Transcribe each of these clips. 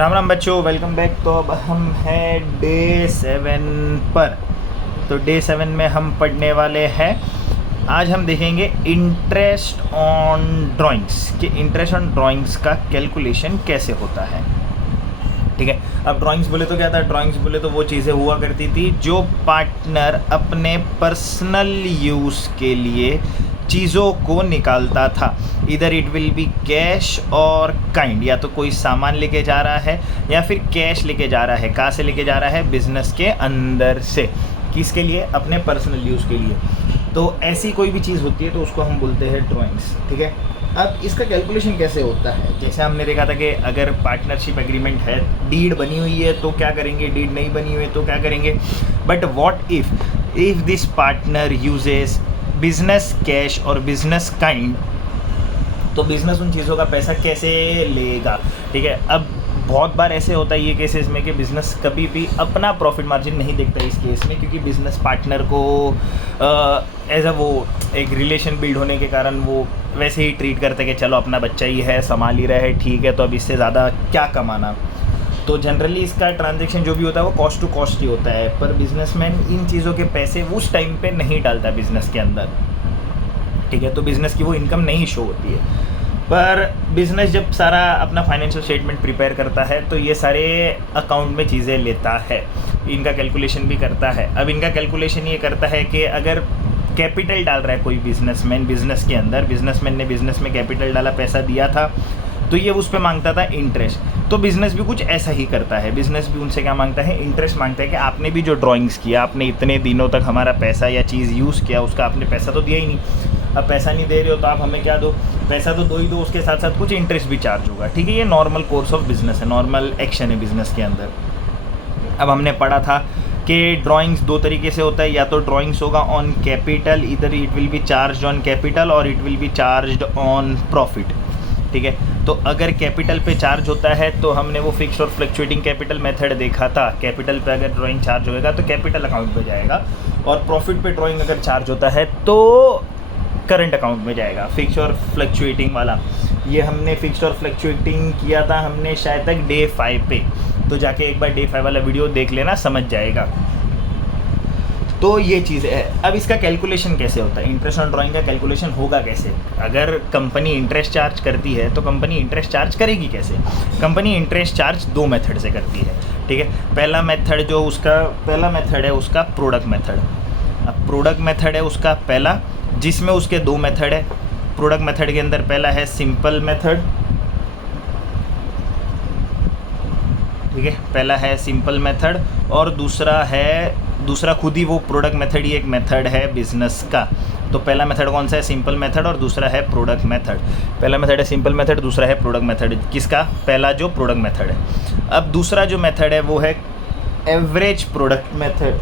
राम राम बच्चों, welcome back. तो अब हम हैं डे 7 पर। तो डे 7 में हम पढ़ने वाले हैं। आज हम देखेंगे इंटरेस्ट ऑन ड्राइंग्स कि इंटरेस्ट ऑन ड्राइंग्स का कैलकुलेशन कैसे होता है। ठीक है। अब ड्राइंग्स बोले तो क्या था? ड्राइंग्स बोले तो वो चीज़ें हुआ करती थी जो पार्टनर अपने पर्सनल यूज़ के लिए चीज़ों को निकालता था। इधर इट विल बी कैश और काइंड, या तो कोई सामान लेके जा रहा है या फिर कैश लेके जा रहा है। कहाँ से लेके जा रहा है? बिजनेस के अंदर से। किसके लिए? अपने पर्सनल यूज़ के लिए। तो ऐसी कोई भी चीज़ होती है तो उसको हम बोलते हैं ड्राइंग्स। ठीक है। अब इसका कैलकुलेशन कैसे होता है? जैसे हमने देखा था कि अगर पार्टनरशिप एग्रीमेंट है, डीड बनी हुई है तो क्या करेंगे, डीड नहीं बनी हुई है तो क्या करेंगे। But what if this partner uses business cash और बिजनेस काइंड, तो बिजनेस उन चीज़ों का पैसा कैसे लेगा? ठीक है। अब बहुत बार ऐसे होता है ये केसेस में कि बिज़नेस कभी भी अपना प्रॉफिट मार्जिन नहीं देखता इस केस में, क्योंकि बिज़नेस पार्टनर को एज अ वो एक रिलेशन बिल्ड होने के कारण वो वैसे ही ट्रीट करते कि चलो अपना बच्चा ही है, संभाल ही रहा है, ठीक है, तो अब इससे ज़्यादा क्या कमाना। तो जनरली इसका ट्रांजैक्शन जो भी होता है वो कॉस्ट टू कॉस्ट ही होता है, पर बिजनेसमैन इन चीज़ों के पैसे उस टाइम पे नहीं डालता बिज़नेस के अंदर। ठीक है। तो बिज़नेस की वो इनकम नहीं शो होती है। पर बिज़नेस जब सारा अपना फाइनेंशियल स्टेटमेंट प्रिपेयर करता है तो ये सारे अकाउंट में चीज़ें लेता है, इनका कैलकुलेशन भी करता है। अब इनका कैलकुलेशन ये करता है कि अगर कैपिटल डाल रहा है कोई बिजनेसमैन बिज़नेस के अंदर, बिजनेसमैन ने बिज़नेस में कैपिटल डाला, पैसा दिया था, तो ये उस पर मांगता था इंटरेस्ट। तो बिज़नेस भी कुछ ऐसा ही करता है। बिज़नेस भी उनसे क्या मांगता है? इंटरेस्ट मांगता है कि आपने भी जो ड्राइंग्स किया, आपने इतने दिनों तक हमारा पैसा या चीज़ यूज़ किया, उसका आपने पैसा तो दिया ही नहीं। अब पैसा नहीं दे रहे हो तो आप हमें क्या दो? पैसा तो दो ही दो, उसके साथ साथ कुछ इंटरेस्ट भी चार्ज होगा। ठीक है। ये नॉर्मल कोर्स ऑफ बिज़नेस है, नॉर्मल एक्शन है बिज़नेस के अंदर। अब हमने पढ़ा था कि ड्राइंग्स दो तरीके से होता है, या तो ड्राइंग्स होगा ऑन कैपिटल, इधर it will be charge on capital और it will be charge on profit. ठीक है। तो अगर कैपिटल पे चार्ज होता है तो हमने वो फिक्स्ड और फ्लक्चुएटिंग कैपिटल मेथड देखा था। कैपिटल पे अगर ड्राइंग चार्ज होएगा तो कैपिटल अकाउंट पे जाएगा, और प्रॉफिट पे ड्राइंग अगर चार्ज होता है तो करंट अकाउंट में जाएगा, फिक्स्ड और फ्लक्चुएटिंग वाला। ये हमने फिक्स्ड और फ्लक्चुएटिंग किया था हमने शायद तक डे 5 पे, तो जाके एक बार डे 5 वाला वीडियो देख लेना, समझ जाएगा। तो ये चीज़ है। अब इसका कैलकुलेशन कैसे होता है? इंटरेस्ट ऑन ड्राइंग का कैलकुलेशन होगा कैसे? अगर कंपनी इंटरेस्ट चार्ज करती है तो कंपनी इंटरेस्ट चार्ज करेगी कैसे? कंपनी इंटरेस्ट चार्ज दो मेथड से करती है। ठीक है। पहला मेथड है उसका प्रोडक्ट मेथड। अब प्रोडक्ट मेथड है उसका पहला, जिसमें उसके दो मेथड है। प्रोडक्ट मेथड के अंदर पहला है सिंपल मेथड। ठीक है। पहला है सिंपल मेथड और दूसरा खुद ही वो प्रोडक्ट मेथड ही एक मेथड है बिजनेस का। तो पहला मेथड कौन सा है? सिंपल मेथड, और दूसरा है प्रोडक्ट मेथड। पहला मेथड है सिंपल मेथड, दूसरा है प्रोडक्ट मेथड। किसका? पहला जो प्रोडक्ट मेथड है। अब दूसरा जो मेथड है वो है एवरेज प्रोडक्ट मेथड,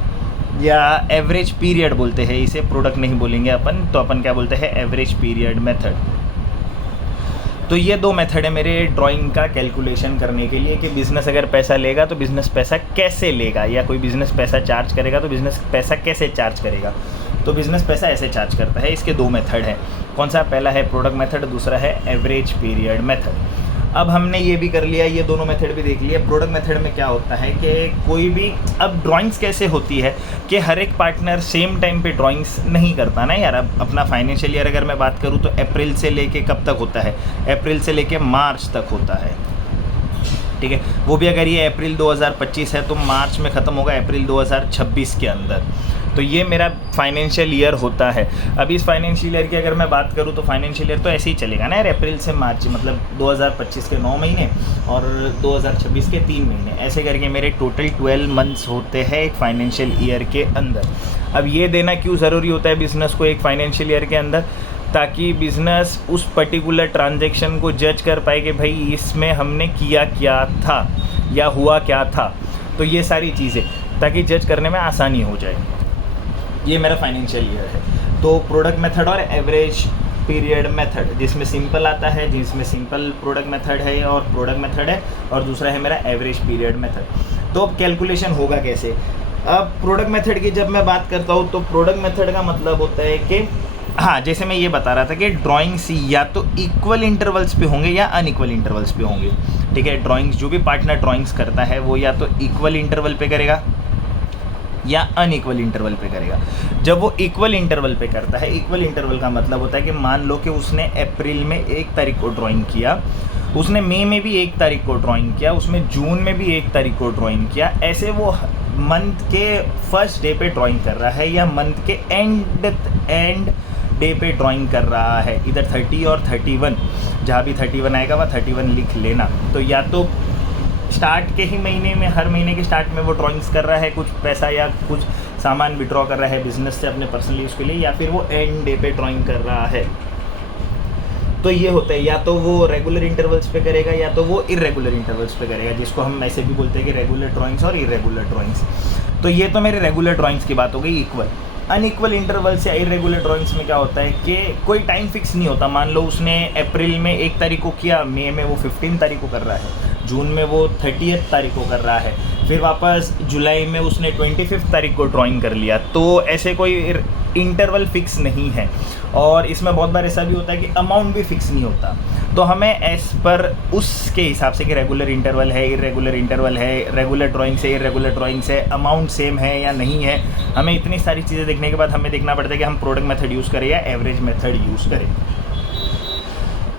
या एवरेज पीरियड बोलते हैं इसे, प्रोडक्ट नहीं बोलेंगे अपन, तो अपन क्या बोलते हैं? Average period method. तो ये दो मेथड है मेरे ड्राइंग का कैलकुलेशन करने के लिए कि बिज़नेस अगर पैसा लेगा तो बिज़नेस पैसा कैसे लेगा, या कोई बिज़नेस पैसा चार्ज करेगा तो बिज़नेस पैसा कैसे चार्ज करेगा। तो बिज़नेस पैसा ऐसे चार्ज करता है। इसके दो मेथड हैं। कौन सा? पहला है प्रोडक्ट मेथड, दूसरा है एवरेज पीरियड मेथड। अब हमने ये भी कर लिया, ये दोनों मेथड भी देख लिया। प्रोडक्ट मेथड में क्या होता है कि कोई भी, अब ड्राइंग्स कैसे होती है कि हर एक पार्टनर सेम टाइम पे ड्राइंग्स नहीं करता ना यार। अब अपना फाइनेंशियल ईयर अगर मैं बात करूँ तो अप्रैल से लेके कब तक होता है? अप्रैल से लेके मार्च तक होता है। ठीक है। वो भी अगर ये अप्रैल 2025 है तो मार्च में ख़त्म होगा अप्रैल 2026 के अंदर। तो ये मेरा फाइनेंशियल ईयर होता है। अभी इस फाइनेंशियल ईयर की अगर मैं बात करूँ तो फाइनेंशियल ईयर तो ऐसे ही चलेगा ना यार, अप्रैल से मार्च, मतलब 2025 के 9 महीने और 2026 के 3 महीने, ऐसे करके मेरे टोटल 12 मंथ्स होते हैं एक फाइनेंशियल ईयर के अंदर। अब ये देना क्यों ज़रूरी होता है बिज़नेस को एक फाइनेंशियल ईयर के अंदर? ताकि बिज़नेस उस पर्टिकुलर ट्रांजैक्शन को जज कर पाए कि भाई इसमें हमने किया क्या था या हुआ क्या था। तो ये सारी चीज़ें, ताकि जज करने में आसानी हो जाए। ये मेरा फाइनेंशियल ईयर है। तो प्रोडक्ट मेथड और एवरेज पीरियड मेथड, जिसमें सिंपल आता है, जिसमें सिंपल प्रोडक्ट मेथड है और प्रोडक्ट मेथड है, और दूसरा है मेरा एवरेज पीरियड मेथड। तो अब कैलकुलेशन होगा कैसे? अब प्रोडक्ट मेथड की जब मैं बात करता हूँ तो प्रोडक्ट मेथड का मतलब होता है कि हाँ, जैसे मैं ये बता रहा था कि ड्राइंग्स या तो इक्वल इंटरवल्स पे होंगे या अनइक्वल इंटरवल्स पे होंगे। ठीक है, ड्राइंग्स जो भी पार्टनर ड्राइंग्स करता है वो या तो इक्वल इंटरवल पे करेगा या अनइक्वल इंटरवल पे करेगा। जब वो इक्वल इंटरवल पे करता है, इक्वल इंटरवल का मतलब होता है कि मान लो कि उसने अप्रैल में 1 तारीख को ड्राइंग किया, उसने मई में भी 1 तारीख को ड्राइंग किया, उसमें जून में भी 1 तारीख को ड्राइंग किया, ऐसे वो मंथ के फर्स्ट डे पे ड्राइंग कर रहा है या मंथ के एंड डे पे ड्राइंग कर रहा है, इधर 30 और 31, जहाँ भी 31 आएगा वह 31 लिख लेना। तो या तो स्टार्ट के ही महीने में, हर महीने के स्टार्ट में वो ड्राइंग्स कर रहा है, कुछ पैसा या कुछ सामान विड्रॉ कर रहा है बिजनेस से अपने पर्सनल यूज़ के लिए, या फिर वो एंड डे पे ड्राइंग कर रहा है। तो ये होता है, या तो वो रेगुलर इंटरवल्स पे करेगा या तो वो इरेगुलर इंटरवल्स पे करेगा, जिसको हम ऐसे भी बोलते हैं कि रेगुलर ड्राइंग्स और इरेगुलर ड्राइंग्स। तो ये तो मेरे रेगुलर ड्राइंग्स की बात हो गई इक्वल। अनइक्वल इंटरवल्स या इरेगुलर ड्राइंग्स में क्या होता है कि कोई टाइम फिक्स नहीं होता। मान लो उसने अप्रैल में 1 तारीख को किया, मई में वो 15 तारीख को कर रहा है, जून में वो 30 तारीख को कर रहा है, फिर वापस जुलाई में उसने 25 तारीख को ड्राइंग कर लिया। तो ऐसे कोई इंटरवल फिक्स नहीं है। और इसमें बहुत बार ऐसा भी होता है कि अमाउंट भी फिक्स नहीं होता। तो हमें एज पर उसके हिसाब से कि रेगुलर इंटरवल है, इरेगुलर इंटरवल है, रेगुलर ड्राइंग से इरेगुलर ड्राइंग से अमाउंट सेम है या नहीं है, हमें इतनी सारी चीज़ें देखने के बाद हमें देखना पड़ता है कि हम प्रोडक्ट मेथड यूज़ करें या एवरेज मेथड यूज़ करें।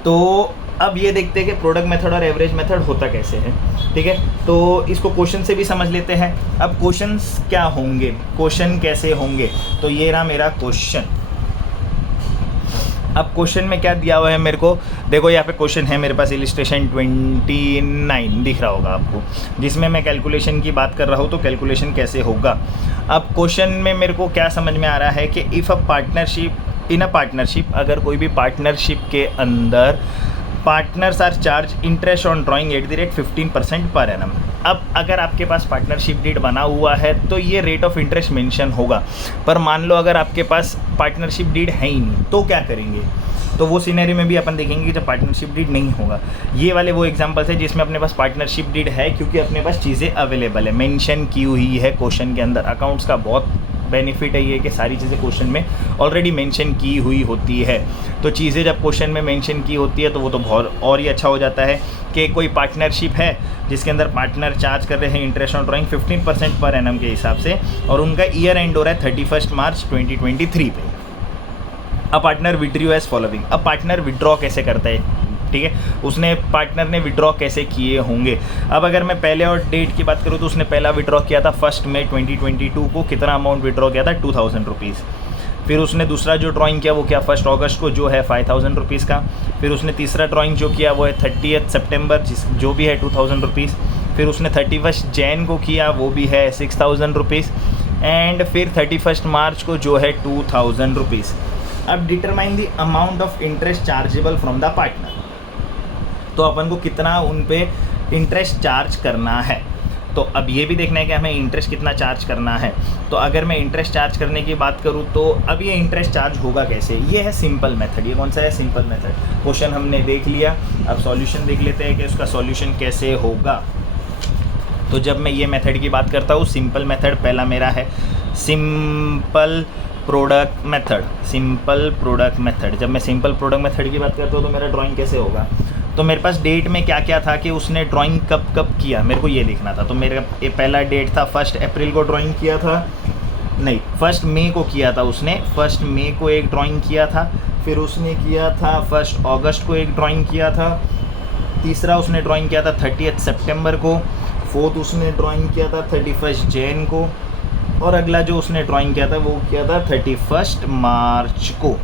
तो अब ये देखते हैं कि प्रोडक्ट मेथड और एवरेज मेथड होता कैसे है। ठीक है, तो इसको क्वेश्चन से भी समझ लेते हैं। अब क्वेश्चंस क्या होंगे, क्वेश्चन कैसे होंगे, तो ये रहा मेरा क्वेश्चन। अब क्वेश्चन में क्या दिया हुआ है मेरे को, देखो यहाँ पे क्वेश्चन है मेरे पास, इलिस्ट्रेशन 29 दिख रहा होगा आपको, जिसमें मैं कैलकुलेशन की बात कर रहा हूँ। तो कैलकुलेशन कैसे होगा, अब क्वेश्चन में मेरे को क्या समझ में आ रहा है कि if a partnership in a partnership, अगर कोई भी पार्टनरशिप के अंदर partners are charge interest on drawing at the rate 15% पर एनम। अब अगर आपके पास पार्टनरशिप डीड बना हुआ है तो ये रेट ऑफ इंटरेस्ट मेंशन होगा। पर मान लो अगर आपके पास पार्टनरशिप डीड है ही नहीं, तो क्या करेंगे। तो वो सिनेरियो में भी अपन देखेंगे कि जब पार्टनरशिप डीड नहीं होगा। ये वाले वो एग्जांपल्स है जिसमें अपने पास पार्टनरशिप डीड है, क्योंकि अपने पास चीज़ें अवेलेबल है, मेंशन की हुई है क्वेश्चन के अंदर। अकाउंट्स का बहुत बेनिफिट है ये कि सारी चीज़ें क्वेश्चन में ऑलरेडी मेंशन की हुई होती है। तो चीज़ें जब क्वेश्चन में मेंशन की होती है तो वो तो बहुत और ही अच्छा हो जाता है कि कोई पार्टनरशिप है जिसके अंदर पार्टनर चार्ज कर रहे हैं इंटरेस्ट ऑन ड्राइंग 15% पर एनम के हिसाब से, और उनका ईयर एंड हो रहा है 31 मार्च 2023 पे। अब पार्टनर विड्रॉ एज फॉलोइंग। अब पार्टनर विड्रॉ कैसे करता है, ठीक है, उसने पार्टनर ने विड्रॉ कैसे किए होंगे। अब अगर मैं पहले और डेट की बात करूँ तो उसने पहला विड्रॉ किया था 1 मई 2022 को, कितना अमाउंट विड्रॉ किया था 2000 रुपीज़। फिर उसने दूसरा जो ड्राइंग किया वो किया 1 अगस्त को, जो है 5000 रुपीज़ का। फिर उसने तीसरा ड्राइंग जो किया वो है 30 सितंबर, जो भी है 2000 रुपीज़। फिर उसने 31 जैन को किया, वो भी है 6000 रुपीज़। एंड फिर 31 मार्च को जो है 2000 रुपीज़। अब determine the amount of interest chargeable from the partner. तो अपन को कितना उन पे इंटरेस्ट चार्ज करना है। तो अब ये भी देखना है कि हमें इंटरेस्ट कितना चार्ज करना है। तो अगर मैं इंटरेस्ट चार्ज करने की बात करूँ तो अब ये इंटरेस्ट चार्ज होगा कैसे, ये है सिंपल मेथड। ये कौन सा है, सिंपल मेथड। क्वेश्चन हमने देख लिया, अब सॉल्यूशन देख लेते हैं कि उसका सॉल्यूशन कैसे होगा। तो जब मैं ये मेथड की बात करता हूँ, सिंपल मेथड पहला मेरा है simple product method. Simple product method, जब मैं सिंपल प्रोडक्ट मेथड की बात करता हूँ तो मेरा ड्राइंग कैसे होगा। तो मेरे पास डेट में क्या क्या था कि उसने ड्राइंग कब कब किया, मेरे को ये देखना था। तो मेरा ये पहला डेट था 1 अप्रैल को ड्राइंग किया था, नहीं 1 मई को किया था उसने। 1 मई को एक ड्राइंग किया था, फिर उसने किया था 1 अगस्त को एक ड्राइंग किया था। तीसरा उसने ड्राइंग किया था 30 सितंबर को। फोर्थ उसने ड्राइंग किया था 31 जैन को। और अगला जो उसने ड्राइंग किया था वो किया था 31 मार्च को।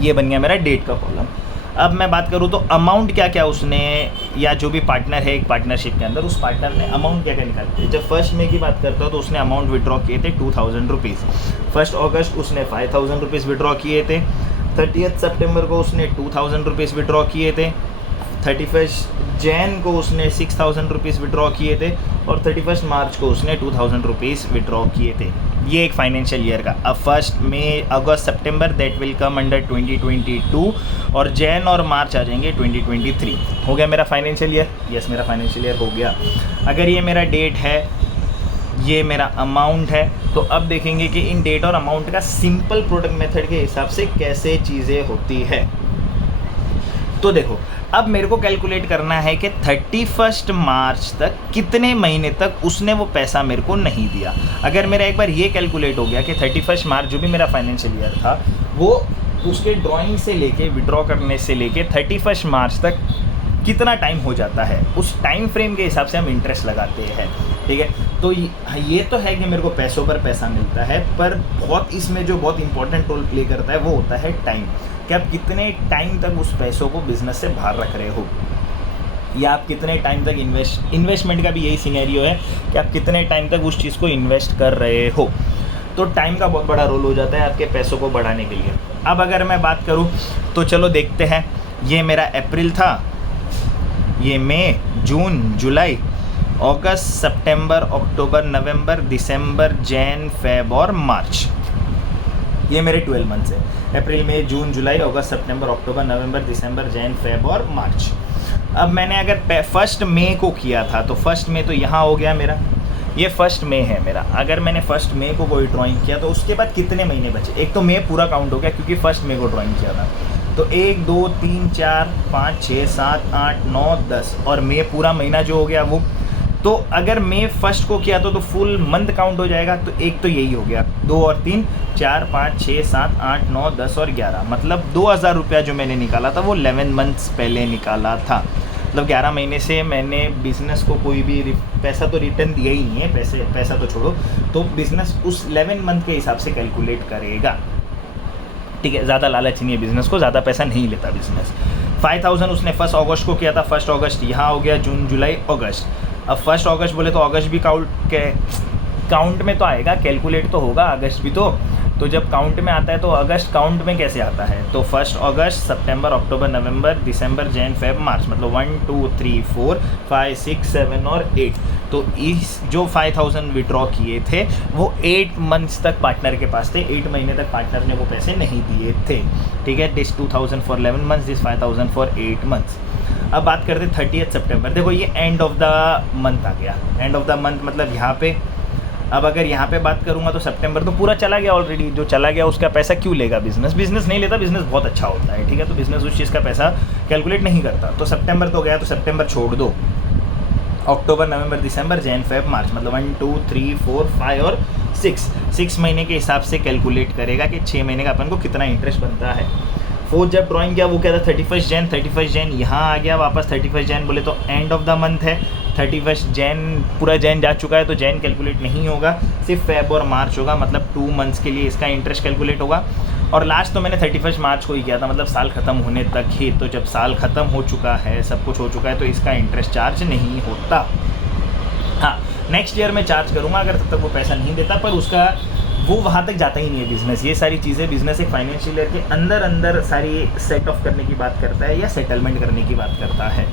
ये बन गया मेरा डेट का कॉलम। अब मैं बात करूँ तो अमाउंट क्या क्या उसने, या जो भी पार्टनर है एक पार्टनरशिप के अंदर, उस पार्टनर ने अमाउंट क्या क्या निकालते हैं। जब 1 मई की बात करता हूँ तो उसने अमाउंट विड्रॉ किए थे 2000 रुपीज़। 1 अगस्त उसने 5000 रुपीज़ विड्रॉ किए थे। 30 सितंबर को उसने 2000 रुपीज़ विड्रॉ किए थे। 31 जैन को उसने 6000 रुपीज़ विड्रॉ किए थे। और 31 मार्च को उसने 2000 रुपीज़ विड्रॉ किए थे। ये एक फाइनेंशियल ईयर का। अब 1 मई अगस्त सितंबर दैट विल कम अंडर 2022, और जैन और मार्च आ जाएंगे 2023। हो गया मेरा फाइनेंशियल ईयर। यस, मेरा फाइनेंशियल ईयर हो गया। अगर ये मेरा डेट है, ये मेरा अमाउंट है। तो अब देखेंगे कि इन डेट और अमाउंट का सिंपल प्रोडक्ट मेथड के हिसाब से कैसे चीज़ें होती है। तो देखो, अब मेरे को कैलकुलेट करना है कि 31 मार्च तक कितने महीने तक उसने वो पैसा मेरे को नहीं दिया। अगर मेरा एक बार ये कैलकुलेट हो गया कि 31 मार्च जो भी मेरा फाइनेंशियल ईयर था, वो उसके ड्राइंग से लेके विड्रॉ करने से लेके 31 मार्च तक कितना टाइम हो जाता है, उस टाइम फ्रेम के हिसाब से हम इंटरेस्ट लगाते हैं। ठीक है, तो ये तो है कि मेरे को पैसों पर पैसा मिलता है, पर बहुत इसमें जो बहुत इंपॉर्टेंट रोल प्ले करता है वो होता है टाइम, कि आप कितने टाइम तक उस पैसों को बिजनेस से बाहर रख रहे हो, या आप कितने टाइम तक इन्वेस्टमेंट का भी यही सिनेरियो है कि आप कितने टाइम तक उस चीज़ को इन्वेस्ट कर रहे हो। तो टाइम का बहुत बड़ा रोल हो जाता है आपके पैसों को बढ़ाने के लिए। अब अगर मैं बात करूं तो चलो देखते हैं, ये मेरा अप्रैल था, ये मई, जून, जुलाई, अगस्त, सितंबर, अक्टूबर, नवंबर, दिसंबर, जैन, फेब और मार्च। ये मेरे 12 मंथ्स है, अप्रैल, मई, जून, जुलाई, अगस्त, सितंबर, अक्टूबर, नवंबर, दिसंबर, जैन, फेब और मार्च। अब मैंने अगर फर्स्ट मई को किया था तो फर्स्ट मई तो यहाँ हो गया मेरा, ये फर्स्ट मई है मेरा। अगर मैंने फर्स्ट मई को कोई ड्राइंग किया तो उसके बाद कितने महीने बचे? एक तो मई पूरा काउंट हो गया क्योंकि फर्स्ट मई को ड्राइंग किया था, तो 1 2 3 4 5 6 7 8 9 10 और मई पूरा महीना जो हो गया वो। तो अगर मई फर्स्ट को किया तो फुल मंथ काउंट हो जाएगा। तो एक तो यही हो गया, 2 और 3 4 5 6 7 8 9 10 और 11, मतलब 2000 रुपया जो मैंने निकाला था वो 11 मंथ्स पहले निकाला था। मतलब 11 महीने से मैंने बिज़नेस को कोई भी पैसा तो रिटर्न दिया ही नहीं है, पैसा तो छोड़ो, तो बिज़नेस उस 11 मंथ के हिसाब से कैलकुलेट करेगा। ठीक है, ज़्यादा लालच नहीं है बिज़नेस को, ज़्यादा पैसा नहीं लेता बिज़नेस। 5000 उसने 1 अगस्त को किया था, 1 अगस्त यहाँ हो गया, जून, जुलाई, अगस्त। अब 1 अगस्त बोले तो अगस्त भी काउंट में तो आएगा, कैलकुलेट तो होगा अगस्त भी। तो जब काउंट में आता है तो अगस्त काउंट में कैसे आता है? तो 1 अगस्त, सितंबर, अक्टूबर, नवंबर, दिसंबर, जैन, फेब, मार्च, मतलब 1 2 3 4 5 6 7 और 8। तो इस जो 5000 विड्रॉ किए थे वो 8 मंथ्स तक पार्टनर के पास थे, 8 महीने तक पार्टनर ने वो पैसे नहीं दिए थे। ठीक है, this 2000 for 11 months, this 5000 for 8 months. अब बात करते 30 सितंबर। देखो ये एंड ऑफ द मंथ आ गया, एंड ऑफ द मंथ मतलब यहाँ पे। अब अगर यहाँ पे बात करूँगा तो सितंबर तो पूरा चला गया ऑलरेडी, जो चला गया उसका पैसा क्यों लेगा बिज़नेस नहीं लेता, बिज़नेस बहुत अच्छा होता है। ठीक है, तो बिज़नेस उस चीज़ का पैसा कैलकुलेट नहीं करता। तो सितंबर तो गया, तो सितंबर छोड़ दो। अक्टूबर, नवंबर, दिसंबर, जैन, फेब, मार्च, मतलब 1 2 3 4 5 और 6 महीने के हिसाब से कैलकुलेट करेगा कि 6 महीने का अपन को कितना इंटरेस्ट बनता है। फोर्थ जब ड्राइंग किया वो क्या था, 31 जैन यहाँ आ गया वापस। 31 जैन बोले तो एंड ऑफ द मंथ है, 31 जैन पूरा जैन जा चुका है तो जैन कैलकुलेट नहीं होगा, सिर्फ फेब और मार्च होगा, मतलब 2 मंथ्स के लिए इसका इंटरेस्ट कैलकुलेट होगा। और लास्ट तो मैंने 31 मार्च को ही किया था, मतलब साल ख़त्म होने तक ही। तो जब साल ख़त्म हो चुका है, सब कुछ हो चुका है, तो इसका इंटरेस्ट चार्ज नहीं होता। हाँ, नेक्स्ट ईयर में चार्ज करूँगा अगर तब तक वो पैसा नहीं देता, पर उसका वो वहाँ तक जाता ही नहीं है बिज़नेस। ये सारी चीज़ें बिज़नेस एक फाइनेंशियल ईयर के अंदर सारी सेट ऑफ करने की बात करता है या सेटलमेंट करने की बात करता है।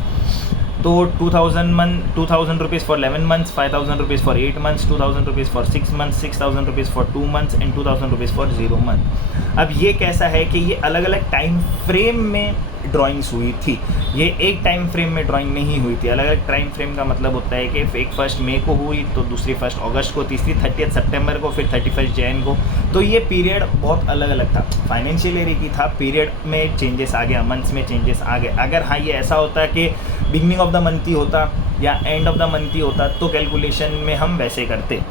तो 2000 rupees for 11 months, 5000 rupees for 8 months, 2000 rupees for 6 months, 6000 rupees for 2 months and 2000 rupees for 0 month. अब ये कैसा है कि ये अलग अलग टाइम फ्रेम में ड्राइंग्स हुई थी, ये एक टाइम फ्रेम में ड्राइंग नहीं हुई थी। अलग अलग टाइम फ्रेम का मतलब होता है कि एक 1 मई को हुई, तो दूसरी 1 अगस्त को, तीसरी 30 सितंबर को, फिर 31 जैन को। तो ये पीरियड बहुत अलग अलग था, फाइनेंशियल ईयर की था, पीरियड में चेंजेस आ गया, मंथ्स में चेंजेस आ गए। अगर हाँ ये ऐसा होता कि बिगनिंग ऑफ द मंथ ही होता या एंड ऑफ द मंथ ही होता तो कैलकुलेशन में हम वैसे करते।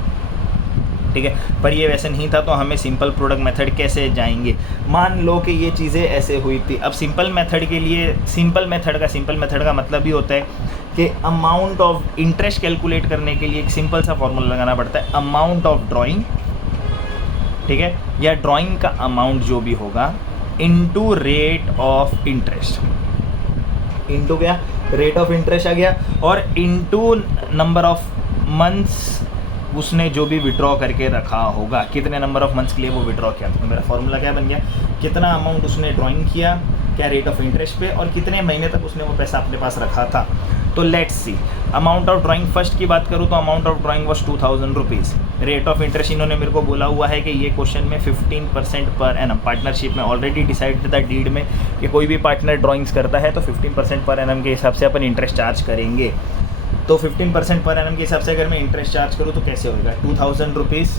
ठीक है, पर ये वैसे नहीं था, तो हमें सिंपल प्रोडक्ट मेथड कैसे जाएंगे। मान लो कि ये चीज़ें ऐसे हुई थी। अब सिंपल मेथड के लिए सिंपल मेथड का मतलब ही होता है कि अमाउंट ऑफ इंटरेस्ट कैलकुलेट करने के लिए एक सिंपल सा फॉर्मूला लगाना पड़ता है, अमाउंट ऑफ ड्राइंग, ठीक है, या ड्राइंग का अमाउंट जो भी होगा into rate of interest, into क्या, रेट ऑफ इंटरेस्ट आ गया, और इनटू नंबर ऑफ मंथ्स उसने जो भी विड्रॉ करके रखा होगा, कितने नंबर ऑफ मंथ्स के लिए वो विड्रॉ किया। तो मेरा फॉर्मूला क्या बन गया, कितना अमाउंट उसने ड्राइंग किया, क्या रेट ऑफ इंटरेस्ट पे, और कितने महीने तक उसने वो पैसा अपने पास रखा था। तो let's see, amount of drawing first की बात करूँ तो amount of drawing was 2000 rupees. Rate of interest इन्होंने मेरे को बोला हुआ है कि ये क्वेश्चन में 15% पर एनम, पार्टनरशिप में ऑलरेडी डिसाइड था डीड में कि कोई भी पार्टनर ड्राइंग्स करता है तो 15% पर एनम के हिसाब से अपन इंटरेस्ट चार्ज करेंगे। तो 15% पर एनम के हिसाब से अगर मैं इंटरेस्ट चार्ज करूँ तो कैसे होगा, 2000 rupees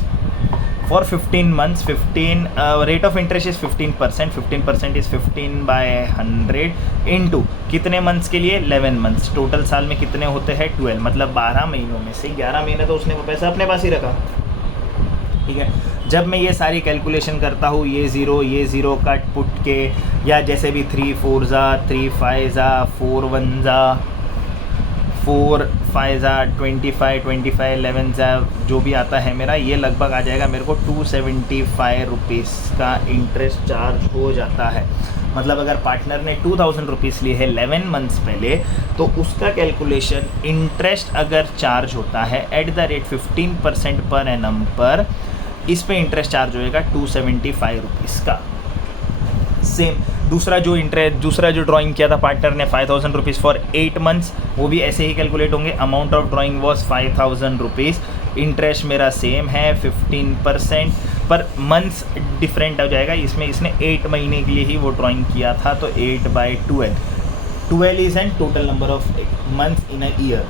for 15 months. 15 rate of interest is 15%। 15% is 15/100 into कितने मंथ्स के लिए, 11 मंथ्स। टोटल साल में कितने होते हैं, 12, मतलब 12 महीनों में से 11 महीने तो उसने वो पैसा अपने पास ही रखा, ठीक है। जब मैं ये सारी कैलकुलेशन करता हूँ, ये ज़ीरो कट पुट के, या जैसे भी 3 4 ज़ा 3 5 ज़ा 4 1 ज़ा 4 5 ज़ा 25 11 ज़ा जो भी आता है मेरा, ये लगभग आ जाएगा मेरे को 275 रुपीज़ का इंटरेस्ट चार्ज हो जाता है। मतलब अगर पार्टनर ने 2000 रुपीज़ लिए है 11 मंथ्स पहले, तो उसका कैलकुलेशन इंटरेस्ट अगर चार्ज होता है एट द रेट 15% पर एनम पर, इस पे इंटरेस्ट चार्ज होएगा 275 रुपीज़ का। सेम दूसरा जो ड्राइंग किया था पार्टनर ने 5000 रुपीज़ फॉर 8 मंथ्स, वो भी ऐसे ही कैलकुलेट होंगे। Amount of drawing was 5000 rupees, interest मेरा सेम है 15%, पर मंथ्स डिफरेंट हो जाएगा। इसमें इसने 8 महीने के लिए ही वो ड्राइंग किया था, तो 8/12 is an total number of months in a year.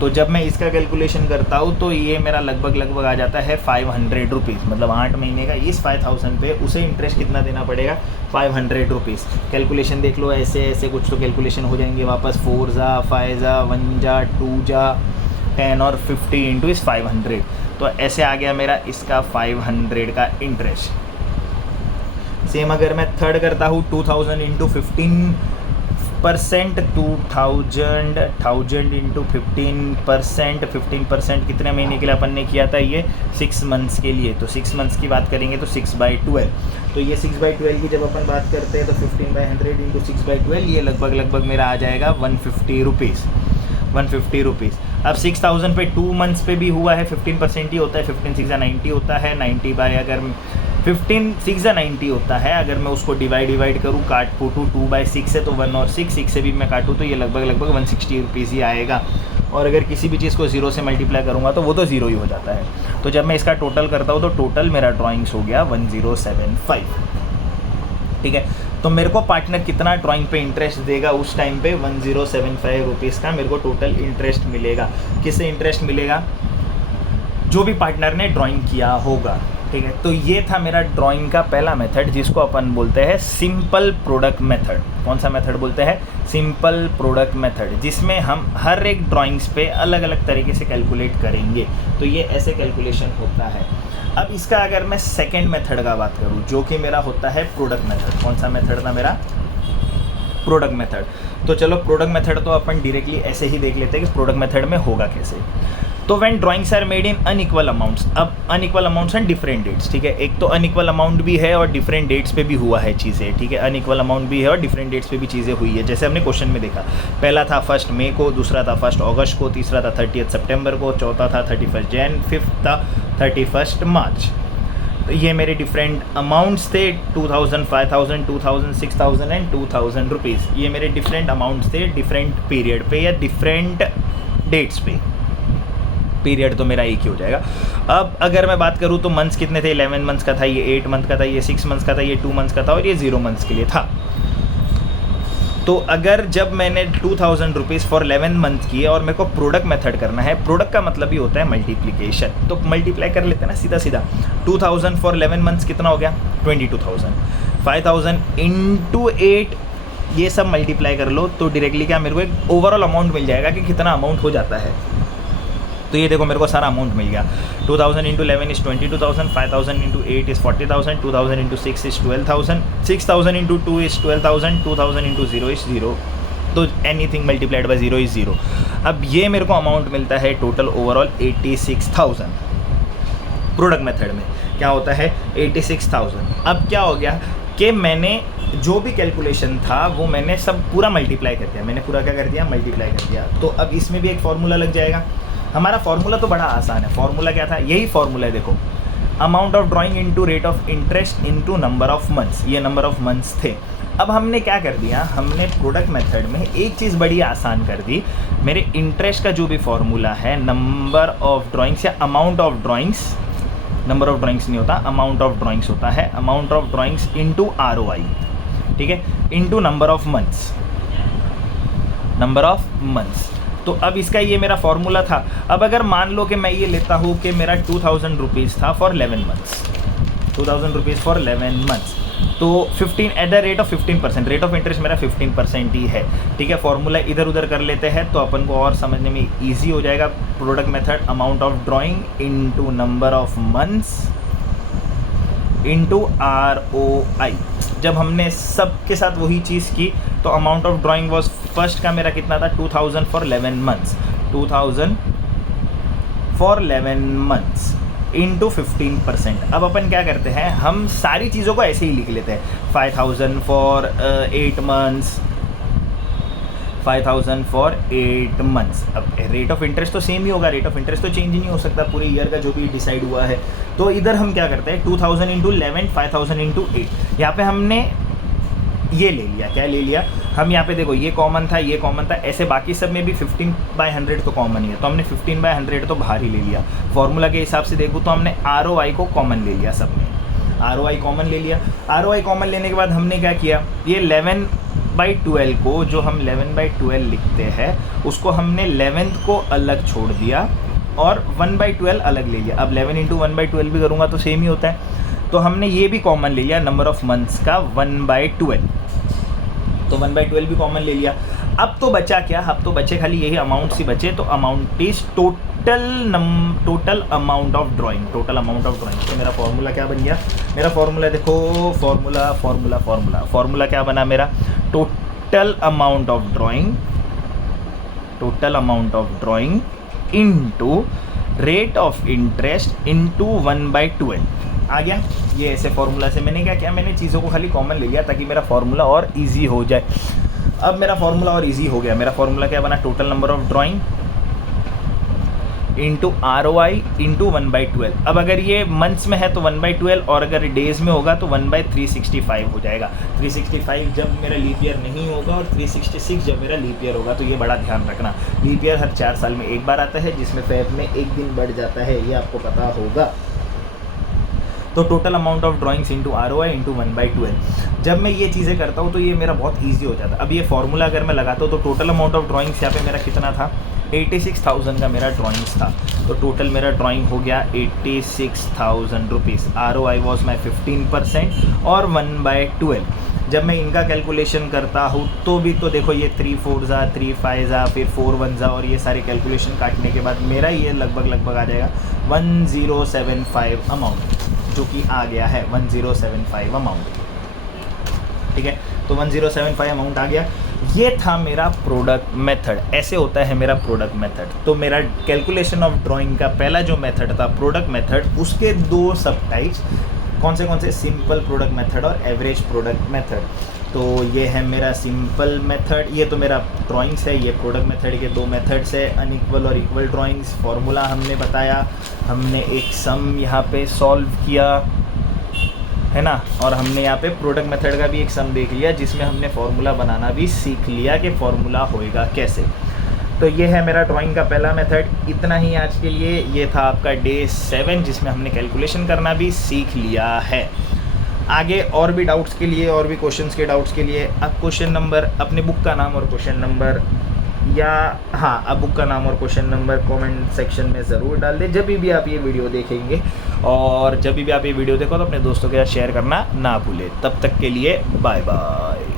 तो जब मैं इसका कैलकुलेशन करता हूँ तो ये मेरा लगभग आ जाता है 500 रुपीज़, मतलब 8 महीने का इस 5000 पे उसे इंटरेस्ट कितना देना पड़ेगा, 500 रुपीज़। कैलकुलेशन देख लो, ऐसे कुछ तो कैलकुलेशन हो जाएंगे वापस, 4 ज़ा 5 ज़ा 1 ज़ा 2 ज़ा 10 और 50 इंटू इस 500, तो ऐसे आ गया मेरा इसका 500 का इंटरेस्ट। सेम अगर मैं थर्ड करता हूँ 2000 इंटू 15%, 1000 इंटू 15% कितने महीने के लिए अपन ने किया था, ये 6 मंथ्स के लिए। तो 6 मंथ्स की बात करेंगे तो 6/12, तो ये 6/12 की जब अपन बात करते हैं तो 15/100 इंटू 6/12, ये लगभग मेरा आ जाएगा 150 रुपीज़। अब 6000 पे 2 मंथ्स पे भी हुआ है, 15% ही होता है, 15 6 90 होता है, 90 बाय अगर 15 6 90 होता है, अगर मैं उसको डिवाइड करूँ, काट फूटूँ 2/6 है तो 1 और 6 से भी मैं काटूँ तो ये लगभग 160 रुपीज़ ही आएगा। और अगर किसी भी चीज़ को 0 से मल्टीप्लाई करूँगा तो वो तो 0 ही हो जाता है। तो जब मैं इसका टोटल करता हूँ तो टोटल मेरा ड्राइंग्स हो गया 1075, ठीक है। तो मेरे को पार्टनर कितना ड्राइंग पे इंटरेस्ट देगा उस टाइम पे, 1075 रुपीज़ का मेरे को टोटल इंटरेस्ट मिलेगा। किससे इंटरेस्ट मिलेगा, जो भी पार्टनर ने ड्राइंग किया होगा, ठीक है। तो ये था मेरा ड्राइंग का पहला मेथड, जिसको अपन बोलते हैं सिंपल प्रोडक्ट मेथड। कौन सा मेथड बोलते हैं, सिंपल प्रोडक्ट मेथड, जिसमें हम हर एक ड्राइंग्स पे अलग अलग तरीके से कैलकुलेट करेंगे। तो ये ऐसे कैलकुलेशन होता है। अब इसका अगर मैं सेकेंड मेथड का बात करूँ, जो कि मेरा होता है प्रोडक्ट मेथड। कौन सा मेथड था मेरा, प्रोडक्ट मेथड। तो चलो प्रोडक्ट मेथड तो अपन डायरेक्टली ऐसे ही देख लेते हैं कि प्रोडक्ट मेथड में होगा कैसे। तो when drawings are made in unequal amounts, अब unequal amounts and different dates, ठीक है। एक तो अनइक्वल अमाउंट भी है और डिफरेंट डेट्स पे भी हुआ है चीज़ें, ठीक है। अनइक्वल अमाउंट भी है और डिफरेंट डेट्स पे भी चीज़ें हुई है, जैसे हमने क्वेश्चन में देखा। पहला था 1 मई को, दूसरा था 1 अगस्त को, तीसरा था 30 सितंबर को, चौथा था 31 जनवरी, फिफ्थ था 31 मार्च। तो ये मेरे डिफरेंट अमाउंट्स थे, 2000, 5000, 2000, 6000 एंड 2000 रुपीज़। ये मेरे डिफरेंट अमाउंट्स थे डिफरेंट पीरियड पे या डिफरेंट डेट्स पे। पीरियड तो मेरा एक ही हो जाएगा। अब अगर मैं बात करूँ तो मंथ्स कितने थे, 11 मंथ्स का था, ये 8 मंथ का था, ये 6 मंथ्स का था, ये 2 मंथ्स का था और ये 0 मंथ्स के लिए था। तो अगर जब मैंने 2000 रुपीज़ फॉर 11 मंथ किए और मेरे को प्रोडक्ट मेथड करना है, प्रोडक्ट का मतलब ही होता है मल्टीप्लिकेशन, तो मल्टीप्लाई कर लेते हैं ना सीधा। 2000 फॉर 11 मंथ्स कितना हो गया, 22000। 5000 इंटू 8, ये सब मल्टीप्लाई कर लो तो डायरेक्टली क्या मेरे को एक ओवरऑल अमाउंट मिल जाएगा कि कितना अमाउंट हो जाता है। तो ये देखो मेरे को सारा अमाउंट मिल गया। 2000 into 11 is 22,000, 5000 into 8 is 40,000, 2000 into 6 is 12,000, 6000 into 2 is 12,000, 2000 into 0 is 0। तो एनीथिंग मल्टीप्लाइड बाय 0 इज़ 0। अब ये मेरे को अमाउंट मिलता है टोटल ओवरऑल 86,000। प्रोडक्ट मेथड में क्या होता है, 86,000। अब क्या हो गया कि मैंने जो भी कैलकुलेशन था वो मैंने सब पूरा मल्टीप्लाई कर दिया। मैंने पूरा क्या कर दिया, मल्टीप्लाई कर दिया। तो अब इसमें भी एक फार्मूला लग जाएगा। हमारा फार्मूला तो बड़ा आसान है। फार्मूला क्या था, यही फार्मूला है, देखो, amount of drawing into rate of interest into number of months. ये नंबर ऑफ मंथ्स थे। अब हमने क्या कर दिया, हमने प्रोडक्ट मेथड में एक चीज़ बड़ी आसान कर दी। मेरे इंटरेस्ट का जो भी फार्मूला है, नंबर ऑफ ड्राइंग्स या amount of drawings, number of drawings नहीं होता, अमाउंट ऑफ ड्राइंग्स होता है। Amount of drawings into ROI, ठीक है, into number of months, number of months. तो अब इसका ये मेरा फॉर्मूला था। अब अगर मान लो कि मैं ये लेता हूँ कि मेरा 2000 रुपीज़ था for 11 months, 2000 rupees for 11 months, तो 15 eight the rate of 15%, rate of interest मेरा 15% ही है। ठीक है, फॉर्मूला इधर उधर कर लेते हैं तो अपन को और समझने में ईजी हो जाएगा। Product method amount of drawing into number of months into ROI। जब हमने सबके साथ वही चीज़ की तो amount of drawing was first का मेरा कितना था 2000 for 11 months, 2000 for 11 months into 15%। अब अपन क्या करते हैं, हम सारी चीज़ों को ऐसे ही लिख लेते हैं, 5000 फॉर 8 मंथ्स, 5000 फॉर 8 मंथ्स। अब रेट ऑफ इंटरेस्ट तो सेम ही होगा, रेट ऑफ इंटरेस्ट तो चेंज ही नहीं हो सकता पूरे ईयर का जो भी डिसाइड हुआ है। तो इधर हम क्या करते हैं, 2000 इंटू 11, 5000 इंटू 8। यहाँ पे हमने ये ले लिया, क्या ले लिया हम, यहाँ पे देखो ये कॉमन था, ये कॉमन था, ऐसे बाकी सब में भी 15/100 तो कॉमन ही है, तो हमने 15/100 तो बाहर ही ले लिया। फॉर्मूला के हिसाब से देखो तो हमने ROI को कॉमन ले लिया, सब में ROI कॉमन ले लिया। ROI कॉमन लेने के बाद हमने क्या किया, ये 11/12 को, जो हम 11/12 लिखते हैं उसको हमने 11th को अलग छोड़ दिया और 1/12 अलग ले लिया। अब 11 इंटू 1/12 भी करूँगा तो सेम ही होता है, तो हमने ये भी कॉमन ले लिया, नंबर ऑफ मंथ्स का 1/12, तो 1/12 भी कॉमन ले लिया। अब तो बचा क्या, अब तो बचे खाली यही अमाउंट्स ही बचे, तो amount is total amount of drawing, total amount of drawing. तो मेरा फॉर्मूला क्या बन गया, मेरा फॉर्मूला देखो, फॉर्मूला क्या बना मेरा, total amount of drawing into rate of interest into 1/12 आ गया। ये ऐसे फॉर्मूला से मैंने क्या किया, मैंने चीज़ों को खाली कॉमन ले लिया ताकि मेरा फॉर्मूला और इजी हो जाए। अब मेरा फॉर्मूला और इजी हो गया, मेरा फॉर्मूला क्या बना, total number of drawing into ROI into 1/12। अब अगर ये मंथ्स में है तो 1/12 और अगर डेज में होगा तो 1/365 हो जाएगा। 365 जब मेरा लीप ईयर नहीं होगा और 366 जब मेरा लीप ईयर होगा, तो ये बड़ा ध्यान रखना। लीप ईयर हर 4 साल में एक बार आता है, जिसमें फेब में एक दिन बढ़ जाता है, ये आपको पता होगा। तो total amount of drawings into ROI into 1/12। जब मैं ये चीज़ें करता हूँ तो ये मेरा बहुत ईजी हो जाता है। अब ये फॉर्मूला अगर मैं लगाता हूँ तो टोटल अमाउंट ऑफ ड्राइंग्स यहाँ पे मेरा कितना था, 86,000 का मेरा ड्राइंग्स था, तो टोटल मेरा ड्राइंग हो गया 86,000 रुपीज़। ROI वॉज माई 15% और 1/12। जब मैं इनका कैलकुलेशन करता हूँ तो भी तो देखो, ये 3 4 जा, 3 5 जा, फिर 4 1 जा, और ये सारे कैलकुलेशन काटने के बाद मेरा ये लगभग आ जाएगा 1075 अमाउंट, जो कि आ गया है 1075 अमाउंट। ठीक है, तो 1075 अमाउंट आ गया। ये था मेरा प्रोडक्ट मेथड, ऐसे होता है मेरा प्रोडक्ट मेथड। तो मेरा कैलकुलेशन ऑफ ड्राइंग का पहला जो मेथड था प्रोडक्ट मेथड, उसके 2 सब टाइप्स कौन से, सिंपल प्रोडक्ट मेथड और एवरेज प्रोडक्ट मेथड। तो ये है मेरा सिंपल मेथड, ये तो मेरा ड्राइंग्स है, ये प्रोडक्ट मेथड के 2 मेथड्स है, अनइक्वल और इक्वल ड्राइंग्स। फॉर्मूला हमने बताया, हमने एक सम यहाँ पे सॉल्व किया है ना, और हमने यहाँ पे प्रोडक्ट मेथड का भी एक सम देख लिया, जिसमें हमने फार्मूला बनाना भी सीख लिया कि फार्मूला होएगा कैसे। तो ये है मेरा ड्राइंग का पहला मेथड। इतना ही आज के लिए। ये था आपका डे 7, जिसमें हमने कैलकुलेशन करना भी सीख लिया है। आगे और भी डाउट्स के लिए, और भी क्वेश्चंस के डाउट्स के लिए आप क्वेश्चन नंबर, अपने बुक का नाम और क्वेश्चन नंबर, या हाँ, आप बुक का नाम और क्वेश्चन नंबर कमेंट सेक्शन में ज़रूर डाल दें जब भी आप ये वीडियो देखेंगे। और जब भी आप ये वीडियो देखो तो अपने दोस्तों के साथ शेयर करना ना भूलें। तब तक के लिए बाय बाय।